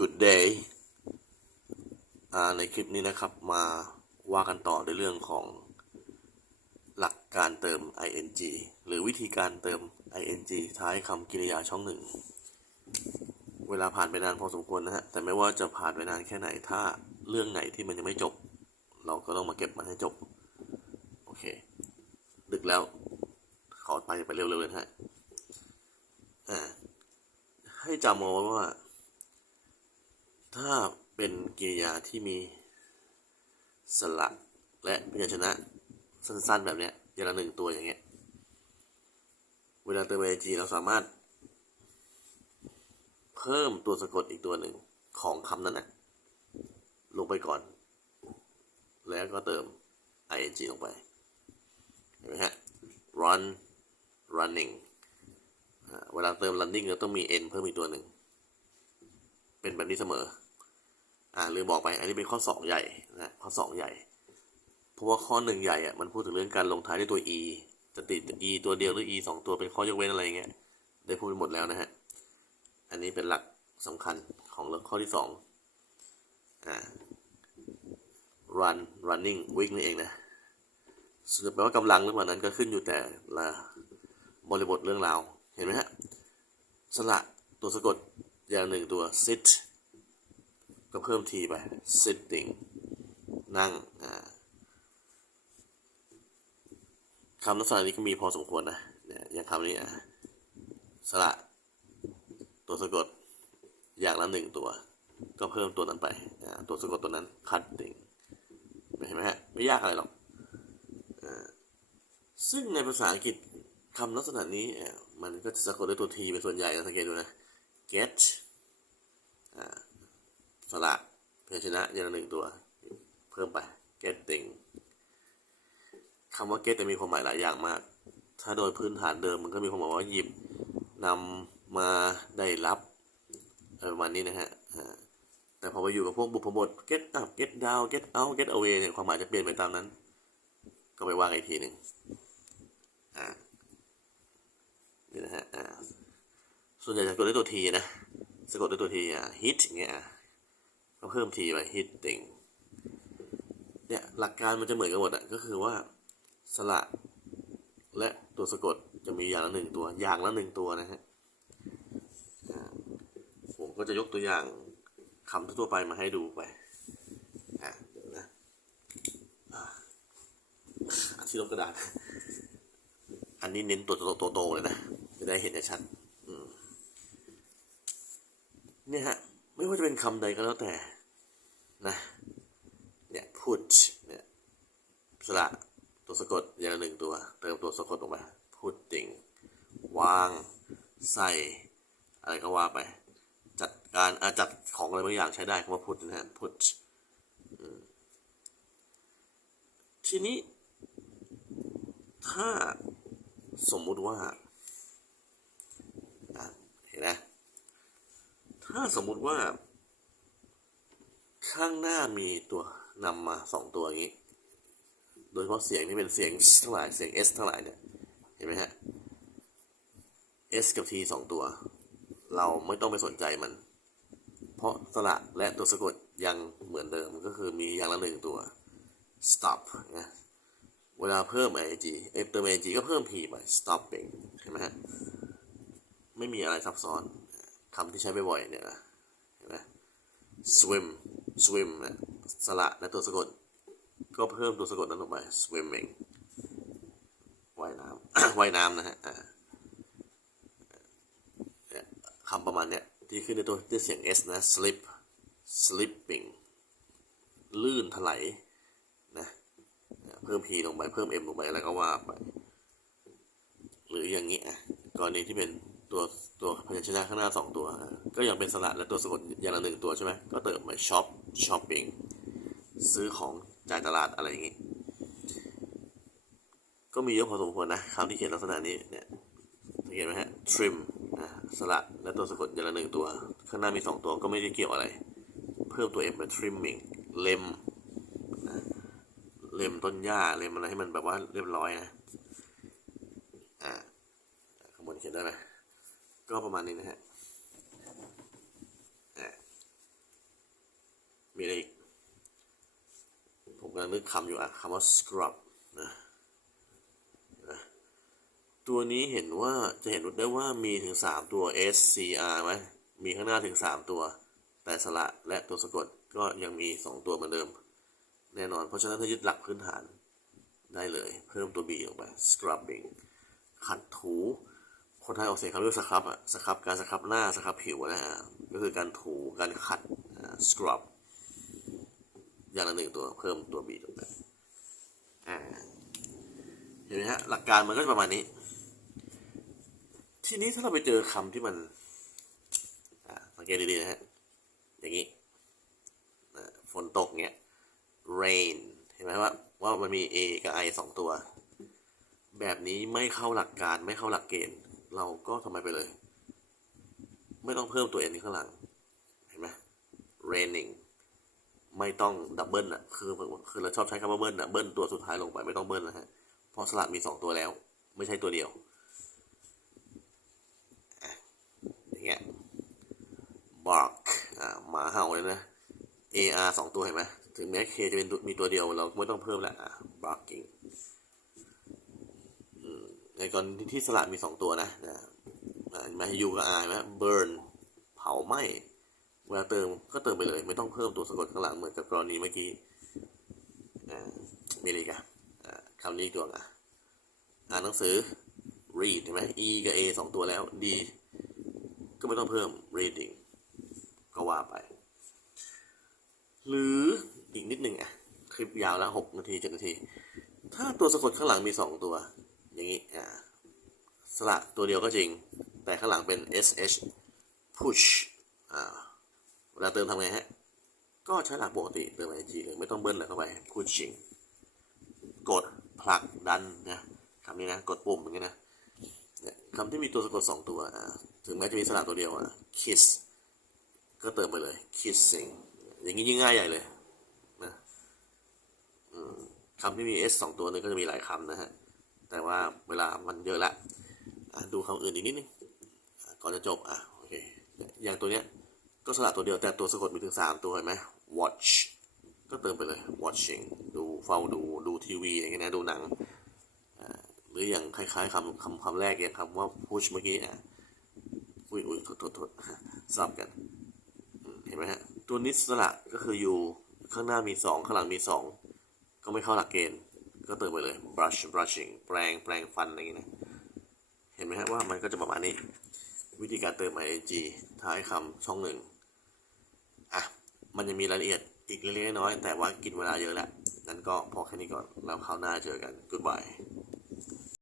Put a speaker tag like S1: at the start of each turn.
S1: Good day ในคลิปนี้นะครับมาว่ากันต่อในเรื่องของหลักการเติม ing หรือวิธีการเติม ing ท้ายคำกริยาช่องหนึ่ง เวลาผ่านไปนานพอสมควรนะฮะ แต่ไม่ว่าจะผ่านไปนานแค่ไหน ถ้าเรื่องไหนที่มันยังไม่จบ เราก็ต้องมาเก็บมันให้จบ โอเค ดึกแล้ว ขอไปไปเร็วๆเลยนะฮะ อ่า ให้จำเอาไว้ว่า ถ้าเป็นกริยาที่มีสระและพยัญชนะสั้นๆแบบเนี้ยอย่างละหนึ่งตัวอย่างเงี้ย เวลาเติม ing เราสามารถ เพิ่มตัวสะกดอีกตัวหนึ่งของคำนั้นนะลงไปก่อน แล้วก็เติม ing ลงไป เห็นไหมฮะ run running เวลาเติม running เราต้องมี n เพิ่มอีกตัวหนึ่ง เป็นแบบนี้เสมอ อ่าลืมบอกไป อันนี้เป็นข้อสองใหญ่นะข้อสองใหญ่ เพราะว่าข้อหนึ่งใหญ่อะมันพูดถึงเรื่องการลงท้ายด้วยตัว e จะติด e ตัวเดียวหรือ e สองตัวเป็นข้อยกเว้นอะไรเงี้ยได้พูดไปหมดแล้วนะฮะ อันนี้เป็นหลักสำคัญของเรื่องข้อที่สองอ่า run running วิ่งนี่เองนะสแปลว่ากำลังหรือเปล่านั้นก็ขึ้นอยู่แต่ละบริบทเรื่องราว เห็นไหมฮะ สระตัวสะกด อย่างหนึ่งตัว sit ก็เพิ่มทีไป sitting นั่งคำลักษณะนี้ก็มีพอสมควรนะเนี่ยอย่างคำนี้อะสระ ตัวสะกด อย่างละหนึ่งตัว ก็เพิ่มตัวนั้นไป ตัวสะกดตัวนั้น cutting เห็นไหมฮะ ไม่ยากอะไรหรอกอซึ่งในภาษาอังกฤษคำลักษณะนี้มันก็จะสะกดด้วยตัวทีเป็นส่วนใหญ่สังเกตดูนะ get สระพยัญชนะอย่างหนึ่งตัว เพิ่มไป getting คำว่า get จะมีความหมายหลายอย่างมาก ถ้าโดยพื้นฐานเดิมมันก็มีความหมายว่าหยิบนำมาได้รับอะไรประมาณนี้นะฮะแต่พอไปอยู่กับพวกบุพบท get up get down get out get away เนี่ยความหมายจะเปลี่ยนไปตามนั้น ก็ไปว่ากันอีกทีหนึ่งอ่านี่นะฮะอ่า ส่วนใหญ่จะสะกดด้วยตัวทีนะสะกดด้วยตัวทีอะ hit อย่างเงี้ยก็เพิ่มทีไป hitting เนี่ยหลักการมันจะเหมือนกันหมดอะก็คือว่าสระและตัวสะกดจะมีอย่างละหนึ่งตัวอย่างละหนึ่งตัวนะฮะผมก็จะยกตัวอย่างคำทั่วไปมาให้ดูไปอะเดี๋ยวนะอันที่ลบกระดาษ อันนี้เน้นตัวโตๆเลยนะ จะได้เห็นชัดอืม เนี่ยฮะ ไม่ว่าจะเป็นคำใดก็แล้วแต่นะเนี่ย put เนี่ยสระตัวสะกดอย่างละหนึ่งตัว เติมตัวสะกดลงไป putting วาง ใส่ อะไรก็ว่าไป จัดการอาจัดของอะไรบางอย่างใช้ได้คำว่า put นะฮะ put ทีนี้ ถ้าสมมุติว่าอะเห็นไหม ถ้าสมมุติว่า ข้างหน้ามีตัวนำมาสองตัวอย่างนี้ โดยเฉพาะเสียงที่เป็นเสียงทั้งหลายเสียง S ทั้งหลายเนี่ย เห็นไหมฮะ S กับ T สองตัว เราไม่ต้องไปสนใจมัน เพราะสระและตัวสะกดยังเหมือนเดิมก็คือมีอย่างละหนึ่งตัว stop นะเวลาเพิ่ม ing เอยเติม ing ก็เพิ่ม p ไป stopping ใช่ไหมฮะ ไม่มีอะไรซับซ้อน คำที่ใช้บ่อยๆเนี่ยนะเห็นไหม swim swim นะสระและตัวสะกด ก็เพิ่มตัวสะกดนั้นลงไป swimming ว่ายน้ำ ว่ายน้ำนะฮะอ่าคำประมาณเนี้ยที่ขึ้นในตัวที่เสียง s นะ slip slipping ลื่นถลายนะเพิ่ม p ลงไปเพิ่ม m ลงไปแล้วก็ว่าไป หรืออย่างนี้อะกรณีที่เป็น ตัวตัวพยัญชนะข้างหน้าสองตัว ก็ยังเป็นสระและตัวสะกดอย่างละหนึ่งตัวใช่ไหมก็เติมไป shop shopping ซื้อของจ่ายตลาดอะไรอย่างนี้ ก็มีเยอะพอสมควรนะคำที่เขียนลักษณะนี้เนี่ยสังเกตไหมฮะ trim นะสระและตัวสะกดอย่างละหนึ่งตัว ข้างหน้ามีสองตัวก็ไม่ได้เกี่ยวอะไร เพิ่มตัว m ไป trimming เล็มเล็มต้นหญ้าเล็มอะไรให้มันแบบว่าเรียบร้อยนะ อ่าข้างบนเขียนได้ไหม ก็ประมาณนี้นะฮะมีอะไรอีก ผมกำลังนึกคำอยู่อะคำว่า scrub นะนะตัวนี้เห็นว่าจะเห็นได้ว่ามีถึง 3 ตัว scr ไหมมีข้างหน้าถึง 3 ตัว แต่สระและตัวสะกดก็ยังมี 2 ตัวเหมือนเดิม แน่นอน เพราะฉะนั้นถ้ายึดหลักพื้นฐานได้เลย เพิ่มตัว b ลงไป scrubbing ขัดถู คนไทยออกเสียงคำเรียกสครับอะสครับการสครับหน้าสครับผิวนะฮะก็คือการถูการขัดอ่า scrub อย่างละหนึ่งตัวเพิ่มตัว B ลงไปอ่าเห็นไหมฮะหลักการมันก็จะประมาณนี้ ทีนี้ถ้าเราไปเจอคำที่มันสังเกตดีๆนะฮะอย่างนี้ฝนตกเนี้ย rain เห็นไหมว่าว่ามันมี A กับ I สองตัว แบบนี้ไม่เข้าหลักการไม่เข้าหลักเกณฑ์ เราก็ทำไมไปเลย ไม่ต้องเพิ่มตัว n นี้ข้างหลัง เห็นไหม raining ไม่ต้องดับเบิลอะ คือคือเราชอบใช้คำว่าเบิลอะ เบิลตัวสุดท้ายลงไปไม่ต้องเบิลนะฮะ เพราะสลัดมีสองตัวแล้ว ไม่ใช่ตัวเดียวอย่างเงี้ย bark อ่าหมาเห่าเลยนะ ar สองตัวเห็นไหมถึงแม้ k จะเป็นมีตัวเดียวเราไม่ต้องเพิ่มแล้วอะ barking มในกรณีที่สลัดมีสองตัวนะนะอ่าเห็นไหมายูกับ r ไหม burn เผาไหม้เวลาเติมก็เติมไปเลย ไม่ต้องเพิ่มตัวสะกดข้างหลังเหมือนกับกรณีเมื่อกี้มีอะไรกันอ่าคำนี้ตัวอะอ่านหนังสือ read เห็นไหม e กับ a สองตัวแล้ว d ก็ไม่ต้องเพิ่ม reading ก็ว่าไป หรืออีกนิดหนึ่งอะ คลิปยาวแล้วหกนาทีเจ็ดนาที ถ้าตัวสะกดข้างหลังมีสองตัว อย่างนี้อ่าสระตัวเดียวก็จริง แต่ข้างหลังเป็น sh push อ่าเวลาเติมทำไงฮะ ก็ใช้หลักปกติเติม ing เลยไม่ต้องเบิ้ลอะไรเข้าไป pushing กดผลักดันนะคำนี้นะ กดปุ่มอย่างนี้นะเนี่ยคำที่มีตัวสะกดสองตัว ถึงแม้จะมีสระตัวเดียวอะ kiss ก็เติมไปเลย kissing อย่างนี้ยิ่งง่ายใหญ่เลยนะคำที่มี s สองตัวนึงก็จะมีหลายคำนะฮะ แต่ว่าเวลามันเยอะละดูคำอื่นอีกนิดนึงก่อนจะจบอะโอเคอย่างตัวเนี้ยก็สลับตัวเดียวแต่ตัวสะกดมีถึงสามตัวเห็นไหม watch ก็เติมไปเลย watching ดูเฝ้าดูดูทีวีอย่างเงี้ยนะดูหนังหรืออย่างคล้ายๆคำคำคำแรกอย่างคำว่า push เมื่อกี้อะอุ้ยอุ้ยโทษโทษซับกันเห็นไหมฮะตัวนิสระก็คืออยู่ข้างหน้ามีสองข้างหลังมีสองก็ไม่เข้าหลักเกณฑ์ ก็เติมไปเลย brush brushing แปรงแปรงฟันอะไรอย่างเงี้ยนะ เห็นไหมฮะว่ามันก็จะประมาณนี้ วิธีการเติม ing ท้ายคำช่องหนึ่งอะ มันยังมีรายละเอียดอีกเล็กๆน้อยๆแต่ว่ากินเวลาเยอะแล้วนั้นก็พอแค่นี้ก่อนแล้วคราวหน้าเจอกัน goodbye